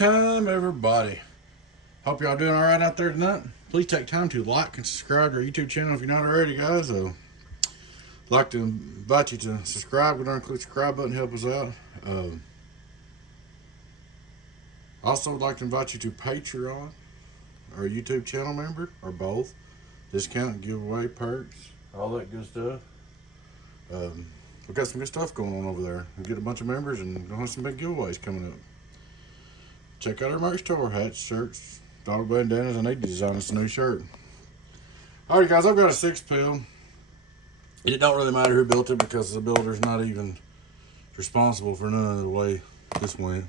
time, everybody. Hope y'all doing all right out there tonight. Please take time to like and subscribe to our YouTube channel if you're not already, guys. I'd like to invite you to subscribe. Go down and click the subscribe button, help us out. Also, would like to invite you to Patreon, our YouTube channel member, or both. Discount, giveaway, perks, all that good stuff. We've got some good stuff going on over there. We get a bunch of members and we'll have some big giveaways coming up. Check out our merch store, hats, shirts, dog bandanas. I need to design us a new shirt. Alright guys, I've got a 6-pill. It don't really matter who built it because the builder's not even responsible for none of the way this went.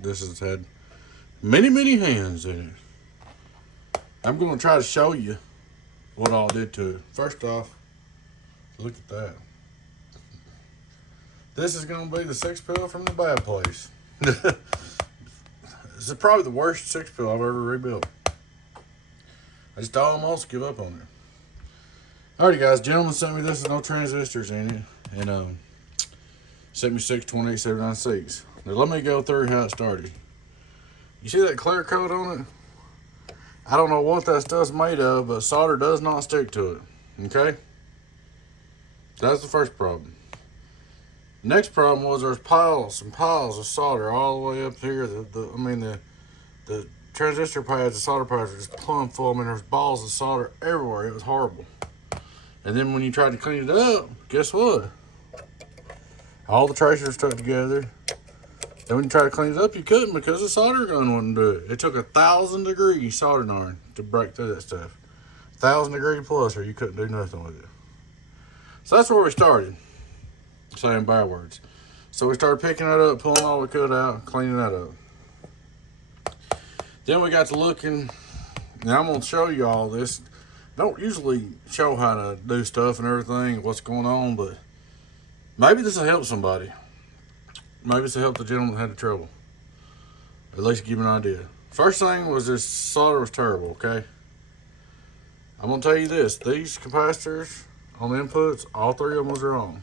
This has had many hands in it. I'm going to try to show you what all I did to it. First off, look at that. This is going to be the 6-pill from the bad place. This is probably the worst 6-pill I've ever rebuilt. I just almost give up on it. Alrighty guys, gentleman sent me this with no transistors in it. And sent me 628.796. Now let me go through how it started. You see that clear coat on it? I don't know what that stuff's made of, but solder does not stick to it. Okay? That's the first problem. Next problem was there's piles and piles of solder all the way up here. The transistor pads, the solder pads were just plumb full. I mean, there's balls of solder everywhere. It was horrible. And then when you tried to clean it up, guess what? All the tracers stuck together. And when you tried to clean it up, you couldn't because the solder gun wouldn't do it. It took 1,000-degree soldering iron to break through that stuff. 1,000-degree plus, or you couldn't do nothing with it. So that's where we started. Saying bad words. So we started picking it up, pulling all we could out, cleaning that up. Then we got to looking. Now I'm going to show you all this. I don't usually show how to do stuff and everything, what's going on, but maybe this will help somebody. Maybe this will help the gentleman that had the trouble. At least give me an idea. First thing was this solder was terrible, okay? I'm going to tell you this. These capacitors on the inputs, all three of them was wrong.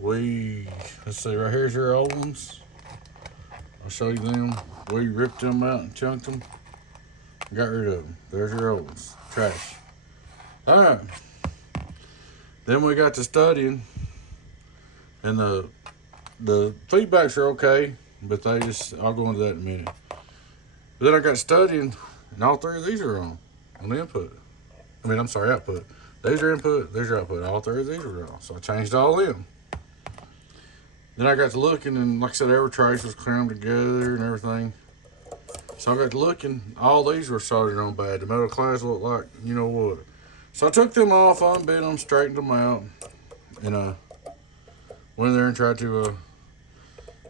Let's see, right here's your old ones. I'll show you them. We ripped them out and chunked them. Got rid of them. There's your old ones. Trash. Alright. Then we got to studying. And the feedbacks are okay, but I'll go into that in a minute. But then I got studying, and all three of these are wrong on the input. Output. These are input, these are output. All three of these are wrong. So I changed all of them. Then I got to looking, and like I said, every trace was crammed together and everything. So I got to looking, all these were soldered on bad. The metal clads looked like, you know what. So I took them off, unbent them, straightened them out, and went in there and tried to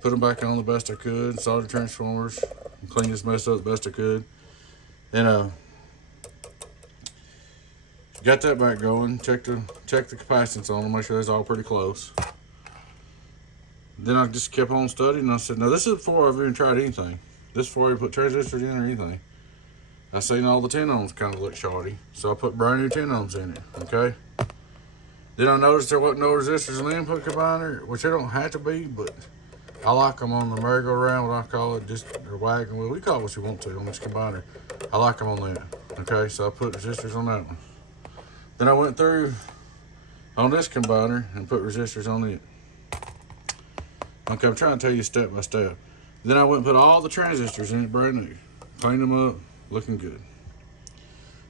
put them back on the best I could, soldered transformers, and cleaned this mess up the best I could. And got that back going, checked the capacitance on them, make sure that's all pretty close. Then I just kept on studying, and I said, now this is before I've even tried anything. This is before I put transistors in or anything. I seen all the 10 ohms kind of look shoddy, so I put brand new 10 ohms in it, okay? Then I noticed there wasn't no resistors in the input combiner, which they don't have to be, but I like them on the merry-go-round, what I call it, just or wagon wheel. We call it what you want to on this combiner. I like them on that, okay? So I put resistors on that one. Then I went through on this combiner and put resistors on it. Okay, I'm trying to tell you step by step. Then I went and put all the transistors in it brand new. Cleaned them up, looking good.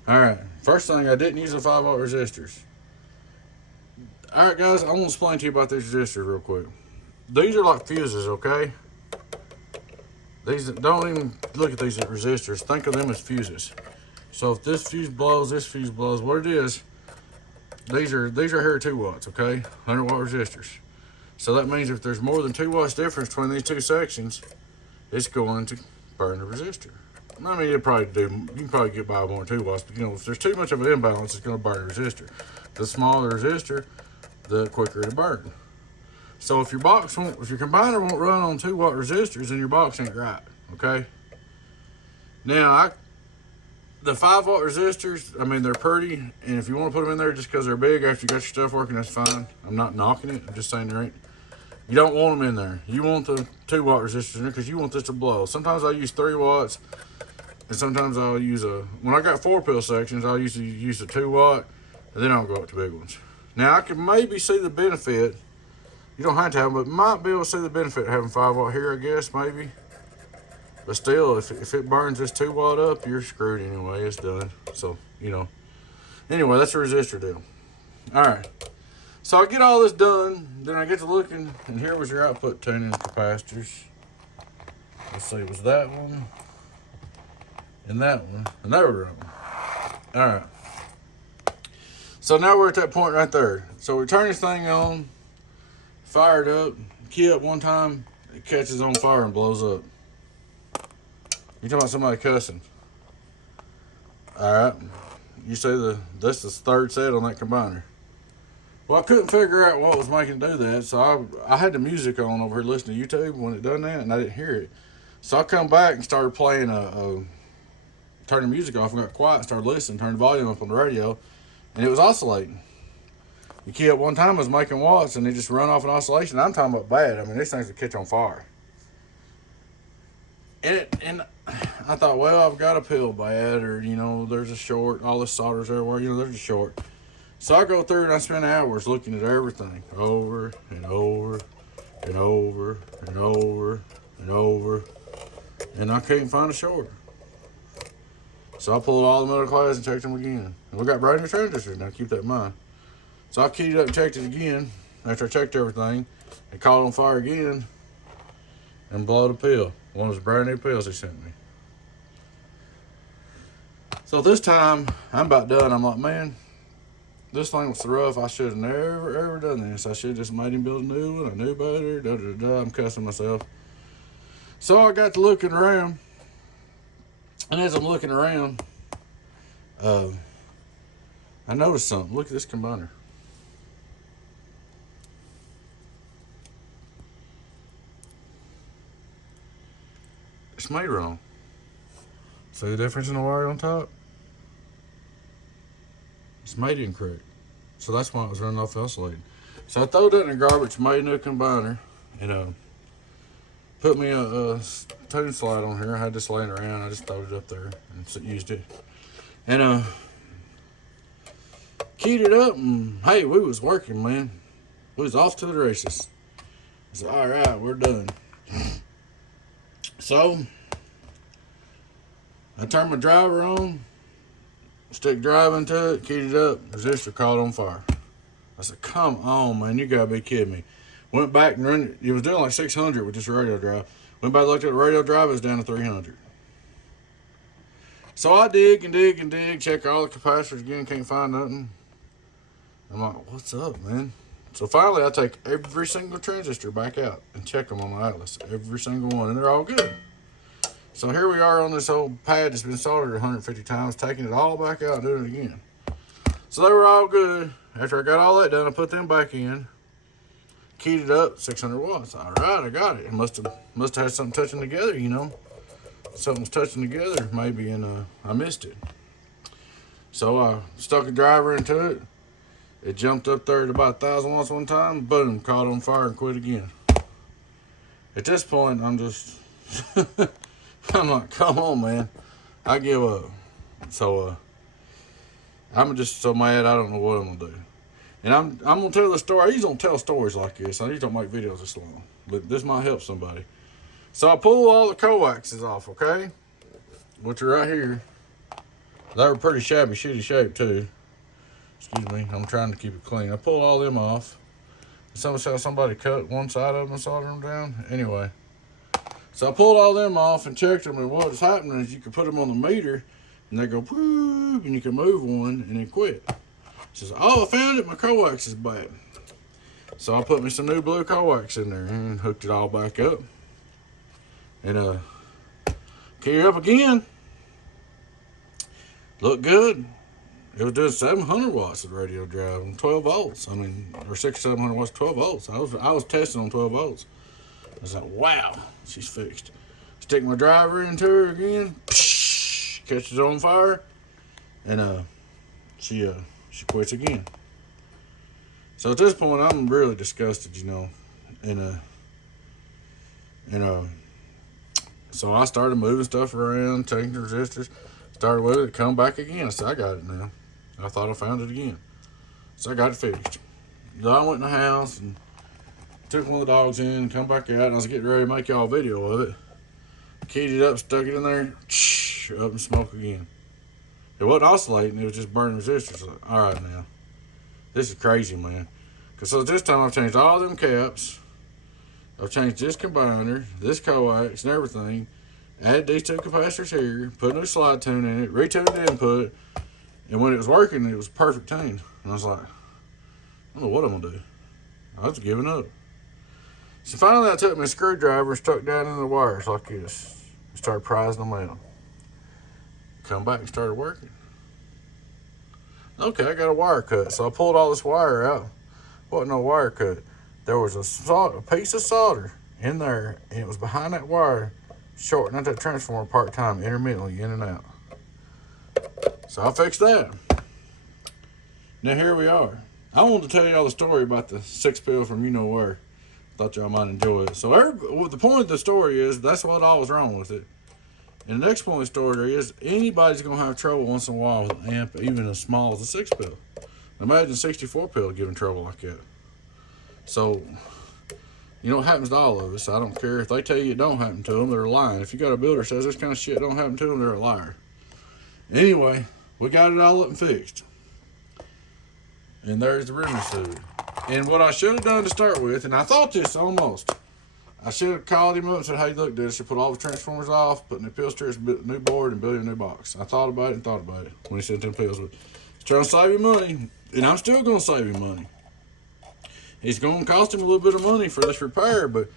Alright, first thing, I didn't use the 5-volt resistors. Alright guys, I'm going to explain to you about these resistors real quick. These are like fuses, okay? Don't even look at these as resistors. Think of them as fuses. So if this fuse blows, what it is, these are here 2 watts, okay? 100-watt resistors. So that means if there's more than 2 watts difference between these two sections, it's going to burn the resistor. I mean, you can probably get by more than 2 watts, but you know, if there's too much of an imbalance, it's going to burn the resistor. The smaller the resistor, the quicker it'll burn. So if your combiner won't run on 2-watt resistors, then your box ain't right, okay? Now, the 5-watt resistors, I mean, they're pretty, and if you want to put them in there just because they're big after you got your stuff working, that's fine. I'm not knocking it. I'm just saying there ain't You don't want them in there. You want the 2 watt resistors in there because you want this to blow. Sometimes I use 3 watts, and sometimes I'll use when I got 4-pill sections, I'll usually use the 2 watt, and then I'll go up to big ones. Now, I can maybe see the benefit. You don't have to have them, but might be able to see the benefit of having 5 watt here, I guess, maybe. But still, if it burns this 2 watt up, you're screwed anyway. It's done. So, you know. Anyway, that's a resistor deal. All right. So I get all this done. Then I get to looking, and here was your output tuning capacitors. Let's see, it was that one, and that one, and they were wrong. All right. So now we're at that point right there. So we turn this thing on, fire it up, key up one time, it catches on fire and blows up. You talking about somebody cussing? All right. You say that's the 3rd set on that combiner. Well, I couldn't figure out what was making it do that, so I had the music on over here listening to YouTube when it done that, and I didn't hear it. So I come back and started playing turn the music off and got quiet, started listening, turned the volume up on the radio, and it was oscillating. You key up one time, it was making watts, and it just run off an oscillation. I'm talking about bad. I mean, these things would catch on fire. And I thought, well, I've got a pill bad, or, you know, there's a short, all this solder's everywhere, you know, there's a short. So I go through and I spend hours looking at everything over and over and over and over and over, and I can't find a short. So I pulled all the middle class and checked them again. And we got brand new transistors now, keep that in mind. So I keyed it up and checked it again after I checked everything. It caught on fire again and blew the pill. One of those brand new pills they sent me. So this time, I'm about done. I'm like, man, this thing was so rough. I should have never, ever done this. I should have just made him build a new one. I knew better. Da, da, da. I'm cussing myself. So I got to looking around. And as I'm looking around, I noticed something. Look at this combiner. It's made wrong. See the difference in the wire on top? It's made incorrect. So that's why it was running off oscillating. So I threw that in the garbage, made a new combiner, and put me a tune slide on here. I had this laying around. I just threw it up there and used it. And keyed it up, and hey, we was working, man. We was off to the races. I said, all right, we're done. So I turned my driver on, stick drive into it, keyed it up, resistor caught on fire. I said, come on, man, you gotta be kidding me. Went back and run it. It was doing like 600 with this radio drive. Went back and looked at the radio drive, it was down to 300. So I dig and dig and dig, check all the capacitors again, can't find nothing. I'm like, what's up, man? So finally, I take every single transistor back out and check them on my atlas, every single one, and they're all good. So here we are on this old pad that's been soldered 150 times, taking it all back out and doing it again. So they were all good. After I got all that done, I put them back in, keyed it up, 600 watts. All right, I got it. It must have had something touching together, you know. Something's touching together, maybe, and I missed it. So I stuck a driver into it. It jumped up there at about 1,000 watts one time. Boom, caught on fire and quit again. At this point, I'm just, I'm like, come on, man. I give up. So I'm just so mad, I don't know what I'm going to do. And I'm going to tell the story. I usually don't tell stories like this. I usually don't make videos this long. But this might help somebody. So I pull all the coaxes off, okay? Which are right here. They were pretty shabby, shitty shape, too. Excuse me, I'm trying to keep it clean. I pulled all them off. Somebody cut one side of them and soldered them down. Anyway, so I pulled all them off and checked them, and what was happening is you could put them on the meter, and they go, whoo, and you can move one and then quit. Says, oh, I found it, my coax is bad. So I put me some new blue coax in there and hooked it all back up. And key up again. Looked good. It was doing 700 watts of radio drive and 12 volts. I mean, or 700 watts, 12 volts. I was testing on 12 volts. I was like, wow, she's fixed. Stick my driver into her again. Psh, catches on fire, and she quits again. So at this point, I'm really disgusted. You know, And so I started moving stuff around, changing the resistors. Started with it, come back again. I said, I got it now. I thought I found it again. So I got it fixed. So I went in the house and took one of the dogs in, come back out, and I was getting ready to make y'all a video of it. Keyed it up, stuck it in there, up and smoke again. It wasn't oscillating, it was just burning resistors. Like, all right now, this is crazy, man. Because so this time I've changed all them caps. I've changed this combiner, this coax, and everything. Added these two capacitors here, put a new slide tune in it, retuned the input, and when it was working, it was a perfect tune. And I was like, I don't know what I'm gonna do. I was giving up. So finally I took my screwdriver and stuck down in the wires like this. And started prizing them out. Come back and started working. Okay, I got a wire cut. So I pulled all this wire out. Wasn't no wire cut. There was a piece of solder in there, and it was behind that wire, shorting out that transformer part-time, intermittently, in and out. So I fixed that. Now here we are. I wanted to tell y'all the story about the 6-pill from you-know-where. Thought y'all might enjoy it. So the point of the story is, that's what all was wrong with it. And the next point of the story is, anybody's going to have trouble once in a while with an amp, even as small as a 6-pill. Imagine 64-pill giving trouble like that. So, you know, it happens to all of us. I don't care if they tell you it don't happen to them, they're lying. If you got a builder that says this kind of shit don't happen to them, they're a liar. Anyway, we got it all up and fixed. And there's the ribbon suit. And what I should have done to start with, and I thought this almost, I should have called him up and said, hey, look, dude, I should put all the transformers off, put new pill strips, new board, and build a new box. I thought about it and thought about it when he sent them pills. But he's trying to save you money, and I'm still going to save you money. It's going to cost him a little bit of money for this repair, but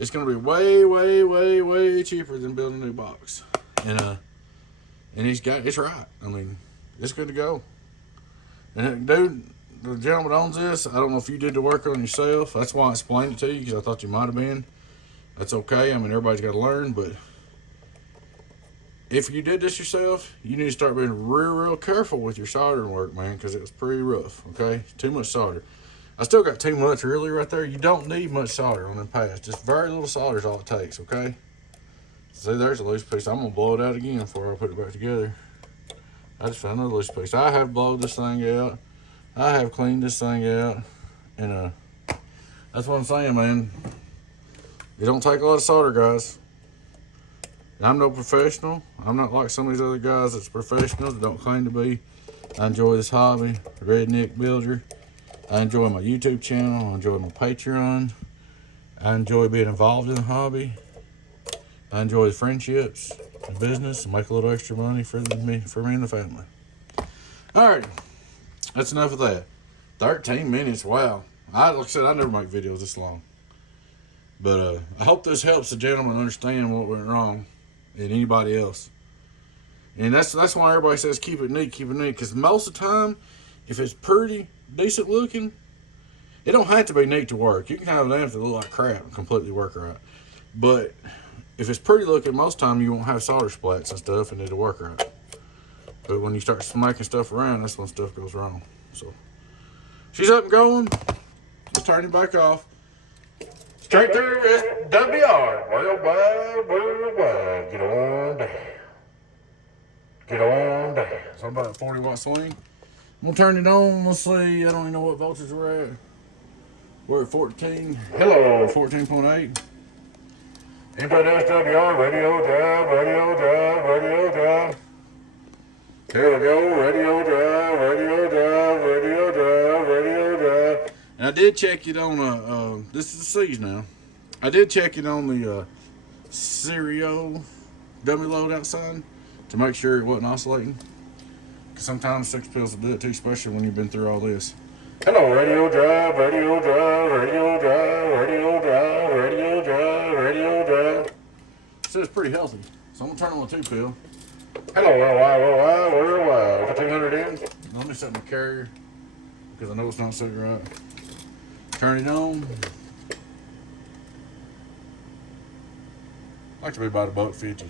it's going to be way, way, way, way cheaper than building a new box. And he's got, it's right. I mean, it's good to go. And dude, the gentleman that owns this, I don't know if you did the work on yourself. That's why I explained it to you, because I thought you might have been. That's okay. I mean, everybody's got to learn, but if you did this yourself, you need to start being real, real careful with your soldering work, man, because it was pretty rough, okay? Too much solder. I still got too much really right there. You don't need much solder on them pads. Just very little solder is all it takes, okay? See, there's a loose piece. I'm going to blow it out again before I put it back together. I just found another loose piece. I have blowed this thing out. I have cleaned this thing out. And that's what I'm saying, man. It don't take a lot of solder, guys. And I'm no professional. I'm not like some of these other guys that's professionals that don't claim to be. I enjoy this hobby, redneck builder. I enjoy my YouTube channel. I enjoy my Patreon. I enjoy being involved in the hobby. I enjoy the friendships, the business, and make a little extra money for me and the family. All right, that's enough of that. 13 minutes, wow. Like I said, I never make videos this long. But I hope this helps the gentleman understand what went wrong and anybody else. And that's why everybody says keep it neat, because most of the time, if it's pretty decent looking, it don't have to be neat to work. You can have an amp that look like crap and completely work right. But if it's pretty looking, most of the time you won't have solder splats and stuff and it'll work right. But when you start smacking stuff around, that's when stuff goes wrong. So she's up and going. Just turn it back off. Straight through the wrist, WR. Worldwide. Get on down. Get on down. So about a 40-watt swing. I'm going to turn it on. Let's see. I don't even know what voltage we're at. We're at 14. Hello, 14.8. Input SWR, radio drive, radio drive, radio drive. Here we go, radio drive, radio drive, radio drive, radio drive. And I did check it on, this is the C's now. I did check it on the stereo dummy load outside to make sure it wasn't oscillating. Because sometimes 6-pills will do it too, especially when you've been through all this. Hello, radio drive, radio drive, radio drive, radio drive, radio drive, radio drive. So it's pretty healthy. So I'm going to turn on the 2-pill. Hello, worldwide, 1500 in. Let me set my carrier because I know it's not sitting right. Turn it on. I like to be about $1.50.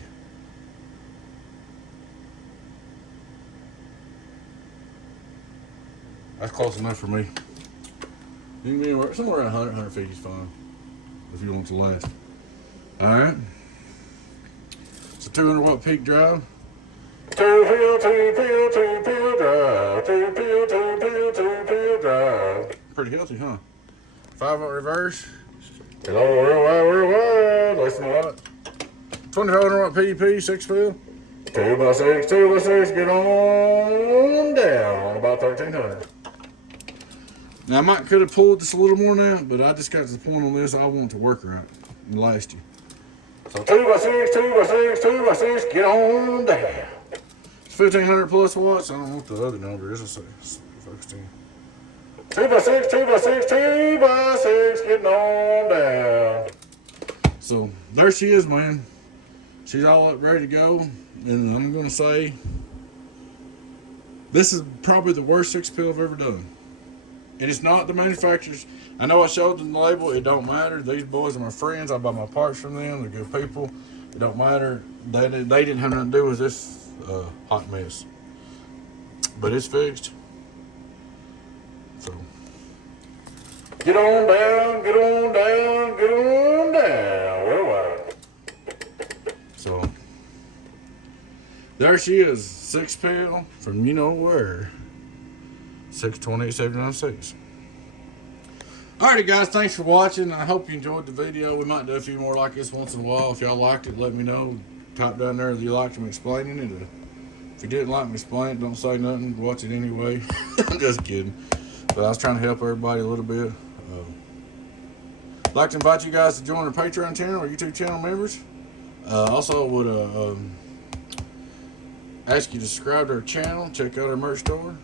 That's close enough for me. You can be anywhere, somewhere around 100, 150 is fine. if you want to last. Alright. It's a 200 watt peak drive. 2 peel drive. 2 peel drive. Pretty healthy, huh? 5 volt reverse. Hello, worldwide, listen a lot. 2500 watt PDP, 6 peel. 2x6, get on down, about 1300. Now I might could have pulled this a little more now, but I just got to the point on this I want to work right and last you. So 2x6, get on down. It's 1500 plus watts. I don't know what the other number is. Let's see. Focus in. 2x6, getting on down. So there she is, man. She's all up ready to go, and I'm gonna say this is probably the worst 6 peel I've ever done. And it's not the manufacturers. I know I showed them the label. It don't matter. These boys are my friends. I buy my parts from them. They're good people. It don't matter. They didn't have nothing to do with this hot mess. But it's fixed. So get on down, get on down, get on down. Worldwide. So there she is, 6 peel from you know where. 628.796. Alrighty guys, thanks for watching. I hope you enjoyed the video. We might do a few more like this once in a while. If y'all liked it, let me know. Type down there if you liked me explaining it. If you didn't like me explain it, don't say nothing. Watch it anyway. I'm just kidding. But I was trying to help everybody a little bit. I'd like to invite you guys to join our Patreon channel or YouTube channel members. Also would ask you to subscribe to our channel. Check out our merch store.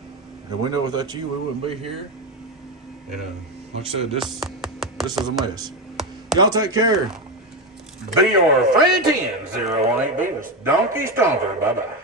And we know without you, we wouldn't be here. And like I said, this is a mess. Y'all take care. Be your friend 10, 018 Beavis. Donkey Stomper. Bye-bye.